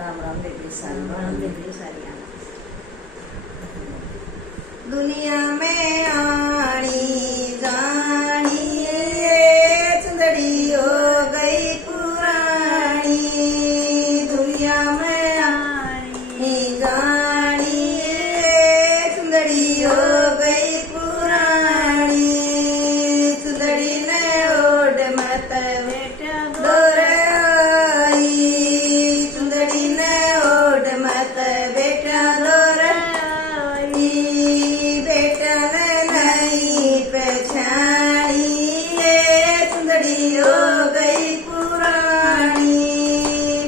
Ram Ram baby सारी, Ram baby सारी। दुनिया में आनी जानी ये चुंदड़ी हो गई पुरानी। दुनिया में आनी जानी ये चुंदड़ी हो गई पुरानी। चुंदड़ी ने ओढ़ मत बेटा दोराई। चुंदड़ी ने ओढ़ मत बेटा दोराई। बेटा ने नहीं पहचानी ये चुंदड़ी हो गई पुरानी।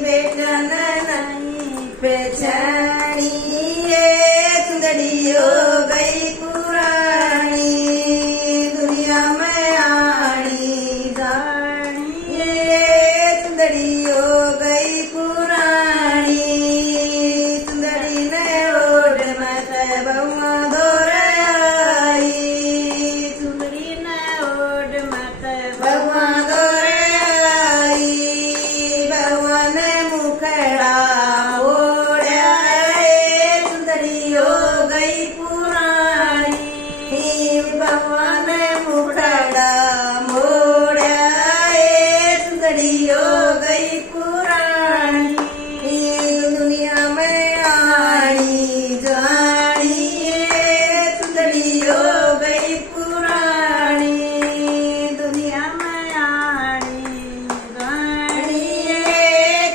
बेटा ने नहीं पहचानी ये चुंदड़ी हो गई पुरानी। दुनिया में आनी जानी ये चुंदड़ी हो गई पुरानी। चुंदड़ी ने ओढ़ मत बउआ दोराई। चुंदड़ी ने ओढ़ मत बउआ दोराई। बउआ ने मुखड़ा ओढ़ा ये चुंदड़ी हो गई पुरानी। बउआ ने मुखड़ा मोड़ा ये चुंदड़ी हो गई पुरानी। दुनिया में आनी जानी ये चुंदड़ी हो गई पुरानी। दुनिया में आनी जानी ये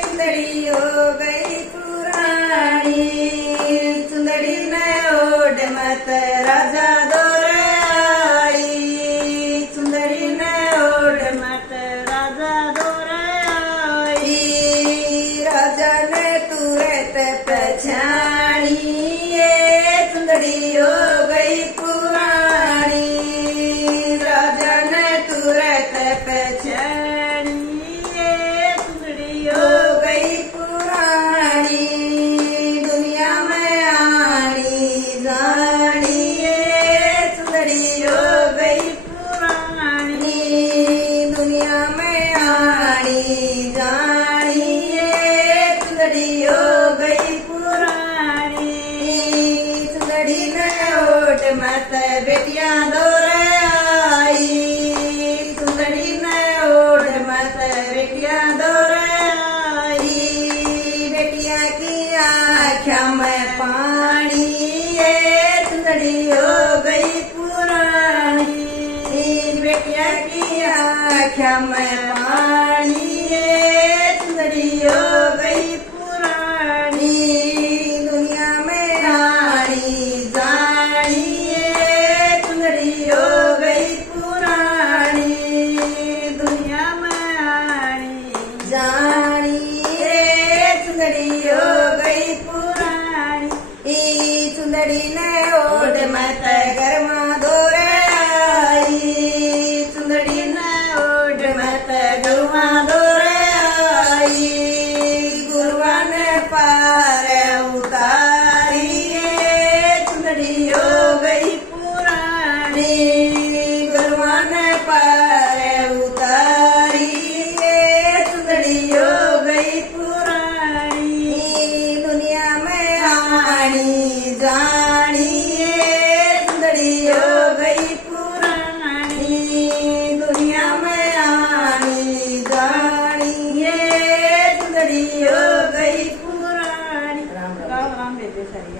चुंदड़ी हो गई पुरानी। चुंदड़ी ने ओढ़ मत राजा दोराई। चुंदड़ी ने ओढ़ मत राजा दोराई। राजा ने तुरंत पहचानी ये चुंदड़ी हो गई पुरानी। राजा ने तुरंत पहचानी ये चुंदड़ी हो गई पुरानी। दुनिया में आनी जानी ये चुंदड़ी हो गई पुरानी। दुनिया में आनी जानी ये चुंदड़ी हो गई पुरानी। चुंदड़ी ने ओढ़ मत बेटिया दोराई। चुंदड़ी ने ओढ़ मत बेटिया दोराई। बेटिया की आँखों में पानी ये चुंदड़ी हो गई पुरानी। बेटिया की आँखों में पानी ये चुंदड़ी हो गई पुरानी। दुनिया में आनी जानी ये चुंदड़ी हो गई पुरानी। दुनिया में आनी जानी ये चुंदड़ी हो गई पुरानी। चुंदड़ी ने ओढ़ मत गरमा दोराई। चुंदड़ी ने ओढ़ मत गरमा दोराई। गुरुआ ने पार उतारी ये चुंदड़ी हो गई पुरानी। गुरुआ ने पार उतारी ये चुंदड़ी हो गई पुरानी। दुनिया में आनी जानी ये चुंदड़ी हो गई पुरानी। दुनिया में आनी जानी ये चुंदड़ी हो गई पुरानी। राम राम बेबी सारी।